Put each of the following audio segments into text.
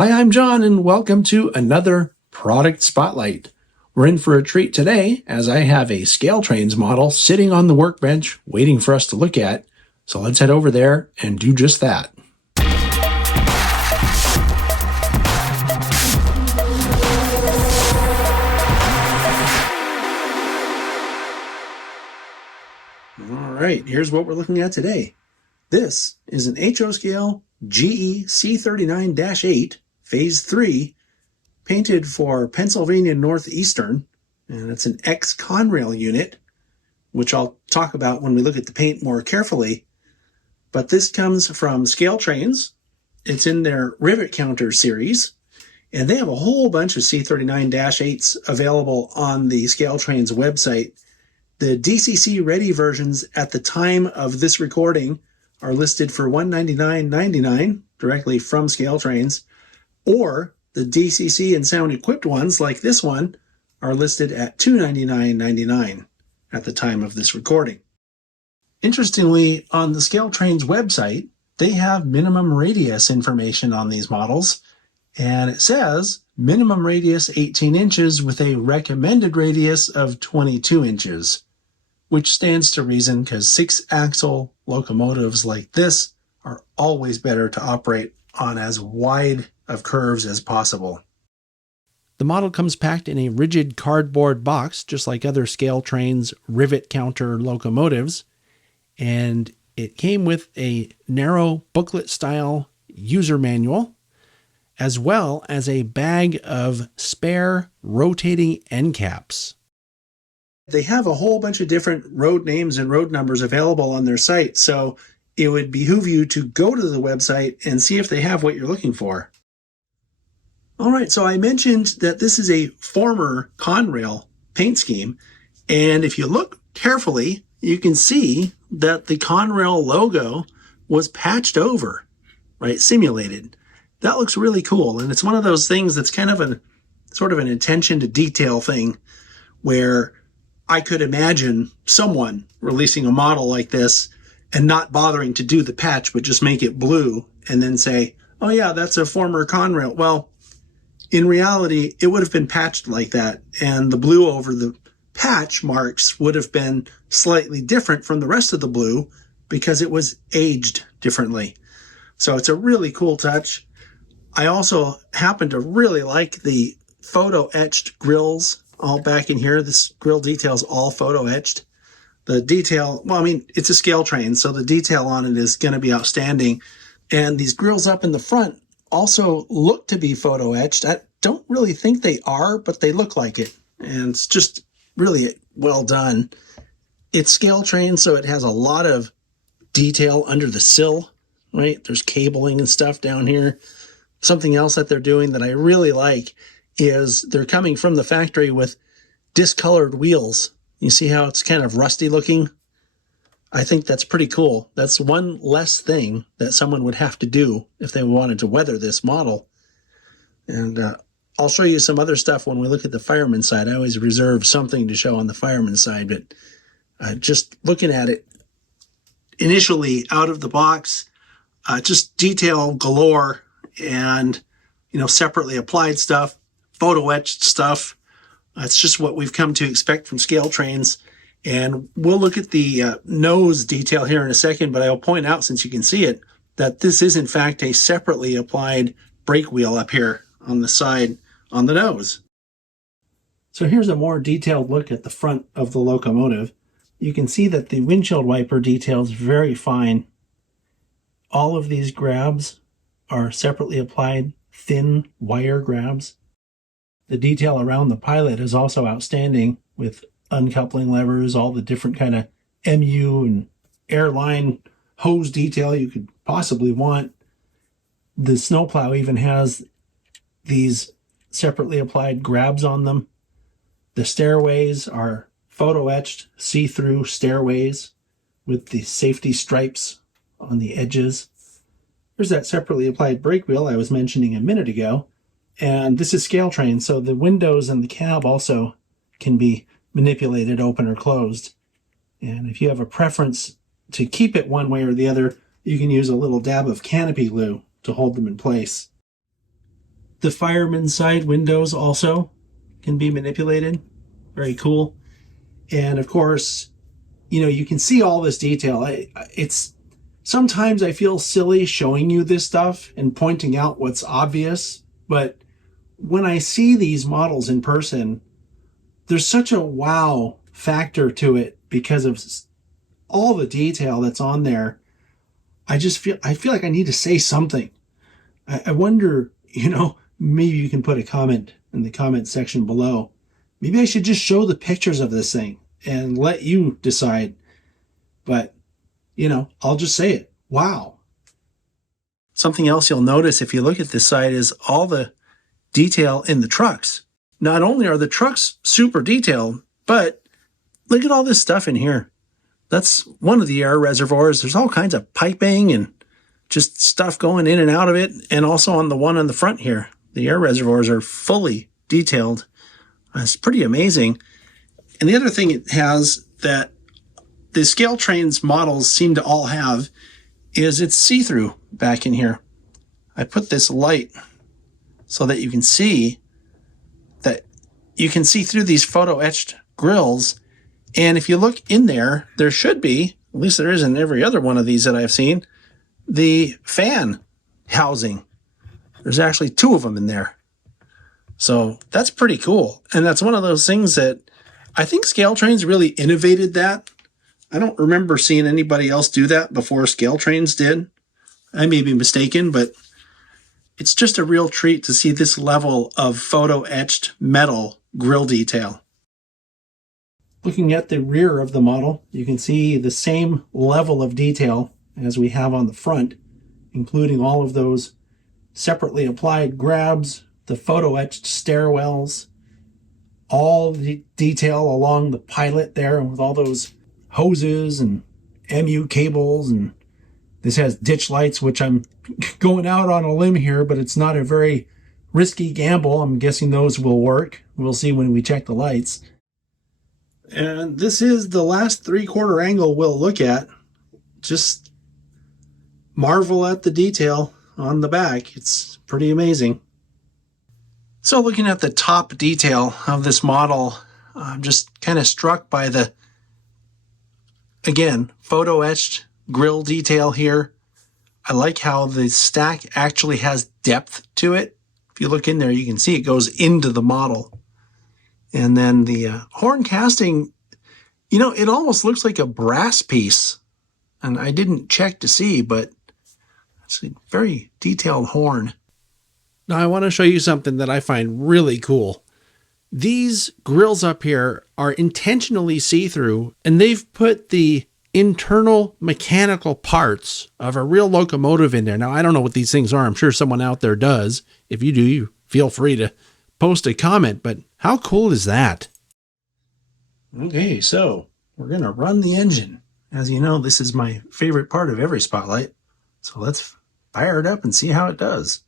Hi, I'm John, and welcome to another Product Spotlight. We're in for a treat today, as I have a ScaleTrains model sitting on the workbench waiting for us to look at. So let's head over there and do just that. All right, here's what we're looking at today. This is an HO scale GE C39-8 Phase 3, painted for Pennsylvania Northeastern, and it's an X-Conrail unit, which I'll talk about when we look at the paint more carefully. But this comes from ScaleTrains. It's in their Rivet counter series, and they have a whole bunch of C39-8s available on the ScaleTrains website. The DCC ready versions at the time of this recording are listed for $199.99 directly from ScaleTrains, or the DCC and sound equipped ones like this one are listed at $299.99 at the time of this recording. Interestingly, on the ScaleTrains website, they have minimum radius information on these models, and it says minimum radius 18 inches with a recommended radius of 22 inches, which stands to reason because 6-axle locomotives like this are always better to operate on as wide of curves as possible. The model comes packed in a rigid cardboard box, just like other ScaleTrains Rivet counter locomotives, and it came with a narrow booklet-style user manual, as well as a bag of spare rotating end caps. They have a whole bunch of different road names and road numbers available on their site, so it would behoove you to go to the website and see if they have what you're looking for. All right, so I mentioned that this is a former Conrail paint scheme, and if you look carefully, you can see that the Conrail logo was patched over, right, simulated. That looks really cool, and it's one of those things that's kind of an sort of an attention to detail thing where I could imagine someone releasing a model like this and not bothering to do the patch, but just make it blue and then say, oh yeah, that's a former Conrail. Well, in reality, it would have been patched like that, and the blue over the patch marks would have been slightly different from the rest of the blue because it was aged differently. So it's a really cool touch. I also happen to really like the photo etched grills all back in here. This grill detail is all photo etched. The detail, well, I mean, it's a ScaleTrain, so the detail on it is going to be outstanding. And these grills up in the front also look to be photo etched. I don't really think they are, but they look like it. And it's just really well done. It's ScaleTrains, so it has a lot of detail under the sill, right? There's cabling and stuff down here. Something else that they're doing that I really like is they're coming from the factory with discolored wheels. You see how it's kind of rusty looking? I think that's pretty cool. That's one less thing that someone would have to do if they wanted to weather this model. And I'll show you some other stuff when we look at the fireman side. I always reserve something to show on the fireman side, but just looking at it initially out of the box, just detail galore and, you know, separately applied stuff, photo etched stuff. It's just what we've come to expect from ScaleTrains. And we'll look at the nose detail here in a second, but I'll point out, since you can see it, that this is in fact a separately applied brake wheel up here on the side on the nose. So here's a more detailed look at the front of the locomotive. You can see that the windshield wiper detail is very fine. All of these grabs are separately applied thin wire grabs. The detail around the pilot is also outstanding, with uncoupling levers, all the different kind of MU and airline hose detail you could possibly want. The snowplow even has these separately applied grabs on them. The stairways are photo etched see-through stairways with the safety stripes on the edges. There's that separately applied brake wheel I was mentioning a minute ago. And this is ScaleTrains, so the windows and the cab also can be manipulated open or closed. And if you have a preference to keep it one way or the other, you can use a little dab of canopy glue to hold them in place. The fireman's side windows also can be manipulated. Very cool. And of course, you know, you can see all this detail. It's sometimes I feel silly showing you this stuff and pointing out what's obvious, but when I see these models in person, there's such a wow factor to it because of all the detail that's on there. I feel like I need to say something. I wonder, you know, maybe you can put a comment in the comment section below. Maybe I should just show the pictures of this thing and let you decide. But, you know, I'll just say it. Wow. Something else you'll notice if you look at this side is all the detail in the trucks. Not only are the trucks super detailed, but look at all this stuff in here. That's one of the air reservoirs. There's all kinds of piping and just stuff going in and out of it. And also on the one on the front here, the air reservoirs are fully detailed. It's pretty amazing. And the other thing it has that the ScaleTrains models seem to all have is it's see-through back in here. I put this light so that you can see through these photo etched grills. And if you look in there, there should be, at least there is in every other one of these that I've seen, the fan housing. There's actually 2 of them in there. So that's pretty cool. And that's one of those things that I think ScaleTrains really innovated that. I don't remember seeing anybody else do that before ScaleTrains did. I may be mistaken, but it's just a real treat to see this level of photo etched metal grill detail. Looking at the rear of the model, you can see the same level of detail as we have on the front, including all of those separately applied grabs, the photo etched stairwells, all the detail along the pilot there with all those hoses and MU cables, and this has ditch lights, which I'm going out on a limb here, but it's not a very risky gamble. I'm guessing those will work. We'll see when we check the lights. And this is the last 3/4 angle we'll look at. Just marvel at the detail on the back. It's pretty amazing. So looking at the top detail of this model, I'm just kind of struck by the, again, photo etched grill detail here. I like how the stack actually has depth to it. If you look in there, you can see it goes into the model. And then the horn casting, you know, it almost looks like a brass piece. And I didn't check to see, but it's a very detailed horn. Now I want to show you something that I find really cool. These grills up here are intentionally see-through, and they've put the internal mechanical parts of a real locomotive in there. Now, I don't know what these things are. I'm sure someone out there does. If you do, you feel free to post a comment, but how cool is that? Okay, so we're going to run the engine. As you know, this is my favorite part of every Spotlight. So let's fire it up and see how it does.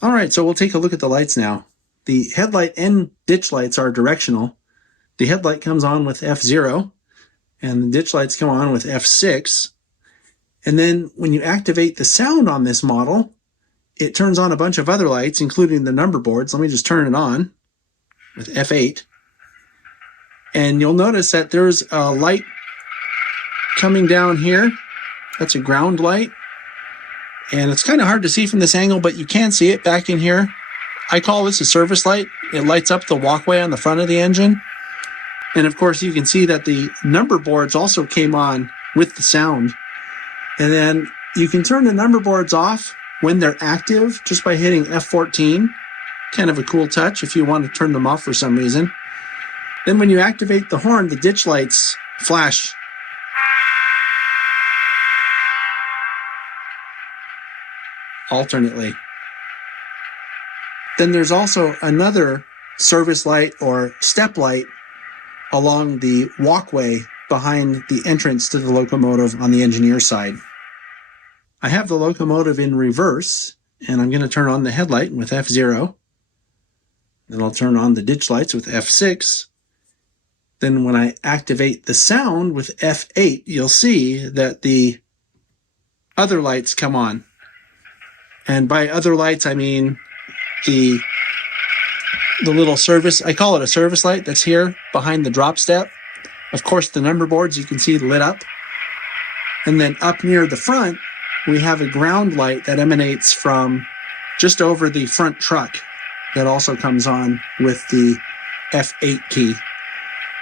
All right, so we'll take a look at the lights now. The headlight and ditch lights are directional. The headlight comes on with F0, and the ditch lights come on with F6. And then when you activate the sound on this model, it turns on a bunch of other lights, including the number boards. Let me just turn it on with F8. And you'll notice that there's a light coming down here. That's a ground light. And it's kind of hard to see from this angle, but you can see it back in here. I call this a service light. It lights up the walkway on the front of the engine. And of course, you can see that the number boards also came on with the sound. And then you can turn the number boards off when they're active just by hitting F14. Kind of a cool touch if you want to turn them off for some reason. Then when you activate the horn, the ditch lights flash. Alternately. Then there's also another service light or step light along the walkway behind the entrance to the locomotive on the engineer side. I have the locomotive in reverse, and I'm going to turn on the headlight with F0. Then I'll turn on the ditch lights with F6. Then when I activate the sound with F8, you'll see that the other lights come on. And by other lights, I mean the little service, I call it a service light that's here behind the drop step. Of course, the number boards you can see lit up. And then up near the front, we have a ground light that emanates from just over the front truck that also comes on with the F8 key.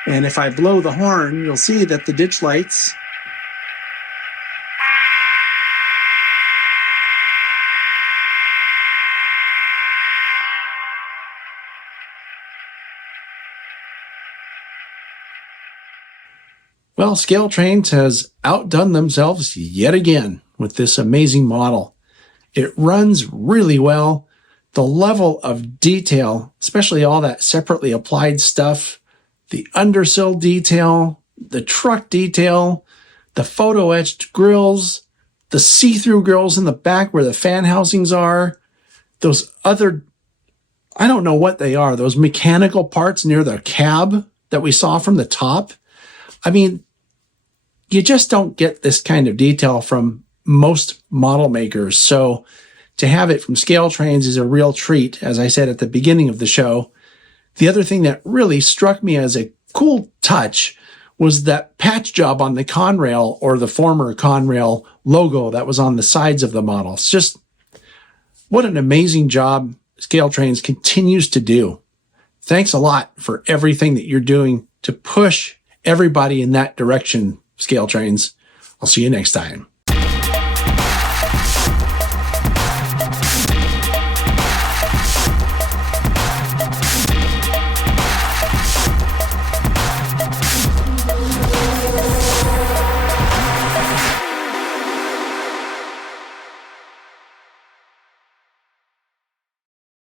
And if I blow the horn, you'll see that the ditch lights Well, ScaleTrains has outdone themselves yet again with this amazing model. It runs really well. The level of detail, especially all that separately applied stuff, the undersill detail, the truck detail, the photo etched grills, the see-through grills in the back where the fan housings are, those other, I don't know what they are, those mechanical parts near the cab that we saw from the top. I mean, you just don't get this kind of detail from most model makers. So to have it from ScaleTrains is a real treat, as I said at the beginning of the show. The other thing that really struck me as a cool touch was that patch job on the Conrail, or the former Conrail logo that was on the sides of the model. It's just what an amazing job ScaleTrains continues to do. Thanks a lot for everything that you're doing to push everybody in that direction, ScaleTrains. I'll see you next time.